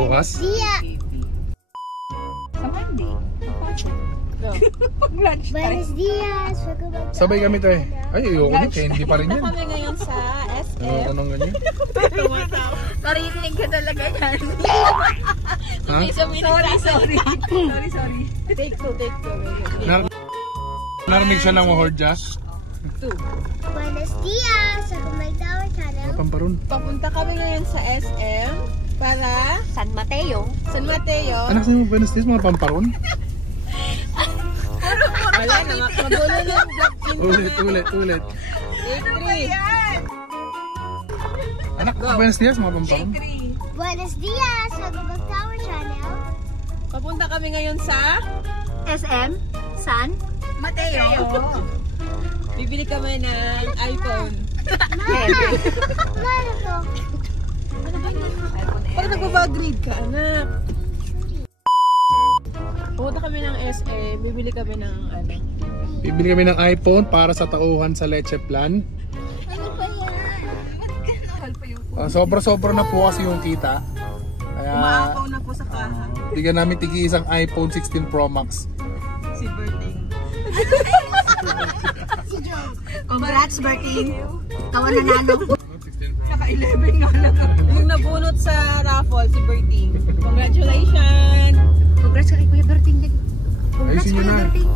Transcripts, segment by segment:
Bukas? Sa Monday. Mag-lunch time. Buenos dias. Sabay kami to eh. Ay, ayoko na. Candy pa rin yan. Kami ngayon sa SM. Anong ganyan? Marinig ka talaga yan. Ha? Sorry. Take two. Narinig siya ng Wahordja? Buenos dias. Ako may Tower Channel. Pamparon. Papunta kami ngayon sa SM para San Mateo. Anak sa mga Buenos Dias, mga pamparon? Wala na, magulo ng vlog. Ulit. Take 3. Anak, Buenos Dias, mga pamparon? Buenos dias. Ako may Tower Channel. Papunta kami ngayon sa SM. San Mateo. bibili kami ng iPhone. Ano to? Parang nagbabag-grade ka, anak. Pumunta kami ng SM, bibili kami ng ano. Bibili kami ng iPhone para sa tauhan sa Leche Plan. Ano ba yan? Sobra-sobra na po kasi yung kita. Kaya Umaapaw na po sa kaha. bigyan namin tigi isang iPhone 16 Pro Max. Si Berting. Si Joe. Congrats, Berting. Kawan nanalo. Saka 11 nga lang. Yung nabunot sa raffle, si Berting. Congratulations! Congrats kay Kuya Berting. Congrats, Ayusin nyo Kuya na. Berting.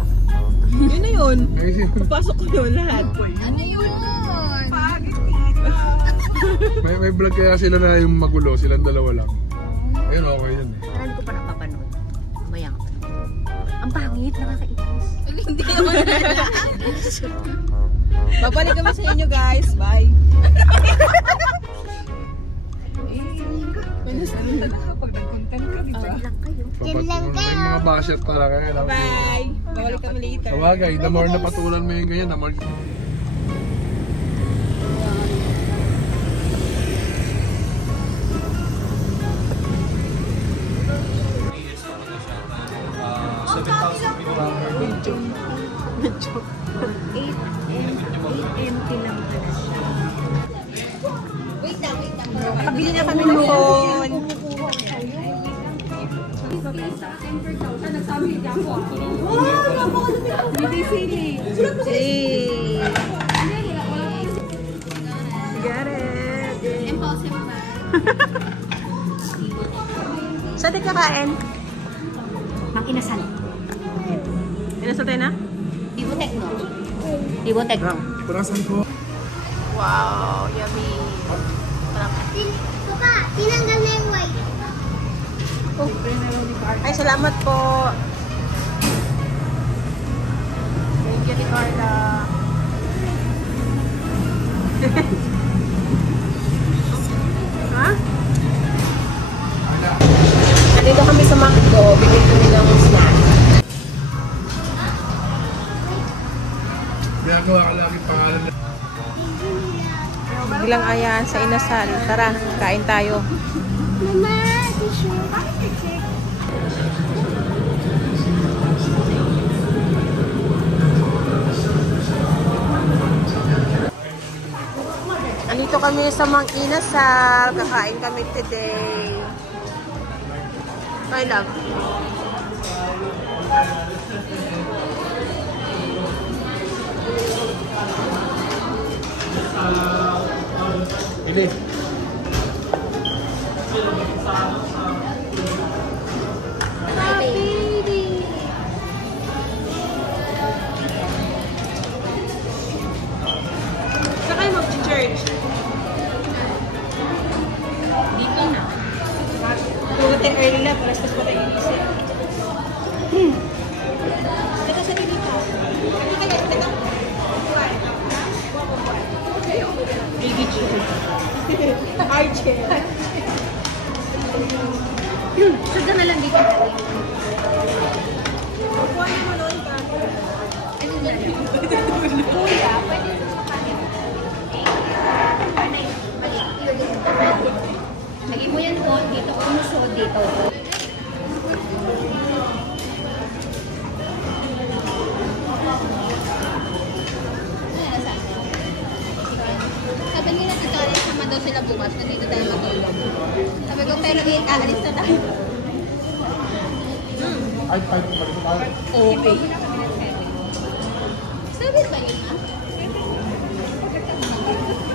Yun na yun. Ayusin. Papasok ko yun lahat. Ano yun? May vlog kaya sila na yung magulo, silang dalawa lang. Ayun, okay yun eh. Parang ko pa napapanood. Mamaya ka pa. Ang pangit, nakakainis. Hindi naman. Babalik kami sa inyo guys. Bye. Lang kayo. Yan lang May kayo. mga basher talaga yan. Bye. Babalik kami later. Sabagay, the more na patulan mo yung ganyan, the more... Medyo 8 lang pala siya. Nakabili na kami ng phone. Hey. Got it. Impossible. Saan tayo kakain? Mang inasal. Inasal tayo na? Dibotek, no? Dibotek. Purasan ko. Wow, yummy. Papa, tinanggal na yung white. Ay, salamat po. Thank you, Ricarda. Ha? Nandito kami sa McDo. Bigyan kami ng snack. Ginagawa ka lagi pangalan na. Bilang ayan sa inasal. Tara, kain tayo. Mama, tissue. Andito kami sa Mang Inasal. Kakain kami today. My love. Ili. Saan kayo mag-church? Dito na. Tulad tayo early na. Para sa tayo inisip. Teka, sa dito. Teka. Baby chair. Archer. Sada na lang dito. Kuha niyo mo noon ka. Ano na rin? Kuya, pwede ito sa kanin. Lagi mo yan po, dito ko nusuot dito. Sabi nila sa Jollibee sa daw sila bukas na dito tayo matulog. Sabi ko, pero aalis na tayo. Ay, tayo. Okay. Sabi ba yun, ha?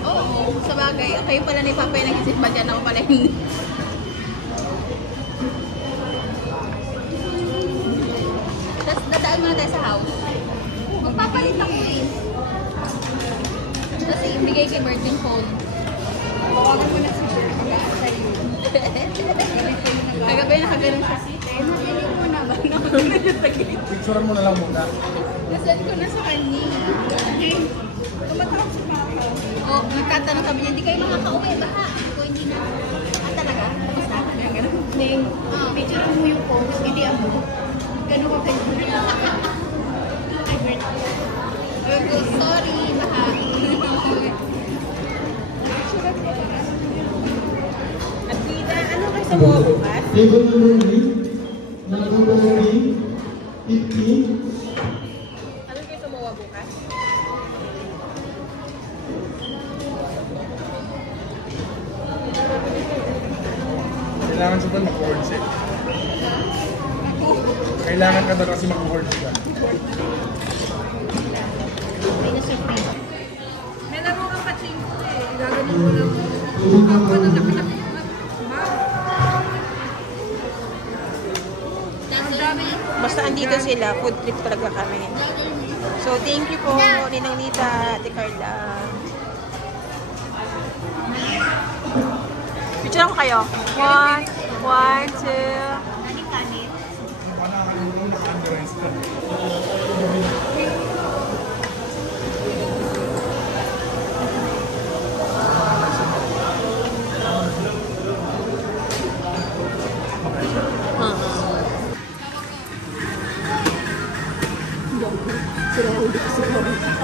Oo, sa bagay. Kayo pala ni Papa yung nag-isip ba dyan? Ako pala hindi. Tapos dadaan muna tayo sa house. Magpapalit ako eh. Tapos ibigay kay Bert yung phone. Tawagan mo na si Bert. Mag-aasay yun. Kagabi nakaganon siya. Nakinig mo na ba? Nakinig yung tagilid. Picturean mo na lang muna. Nasaan ko na sa kanya. Tumatawag si Papa. Oh, nagtatanong sabi niya, hindi kayo makakauwi. Baka ako hindi na. Ah, talaga? Tapos na. Neng, picture mo yung post, hindi ako. Gano'n ka kayo. Sorry, baka. At Tita, ano kayo sa mga bukas? Table number 8, number 15. Ano kayo sa mga bukas? Kailangan siya ba mag-hold siya? Kailangan ka daw kasi mag-hold siya. May laro kang pachinko eh. Gaganin mo lang. Ako na nakalapit. Basta andito sila, food trip talaga kami. So, thank you po, Ninang Nita, Ate Carla. Picture ako kayo. 1, 2.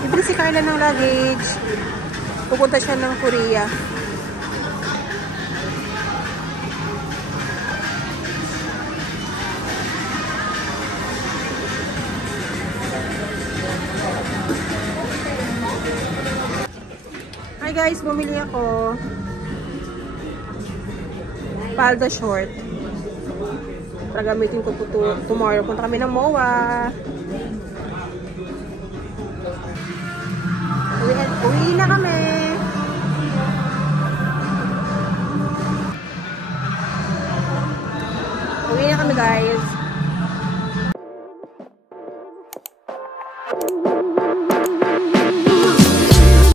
Bibili si Carla ng luggage. Pupunta siya ng Korea. Hi guys, bumili ako. Palda short. Para gamitin ko po tomorrow. Punta kami ng MOA. Uwi na kami. Uwi na kami guys.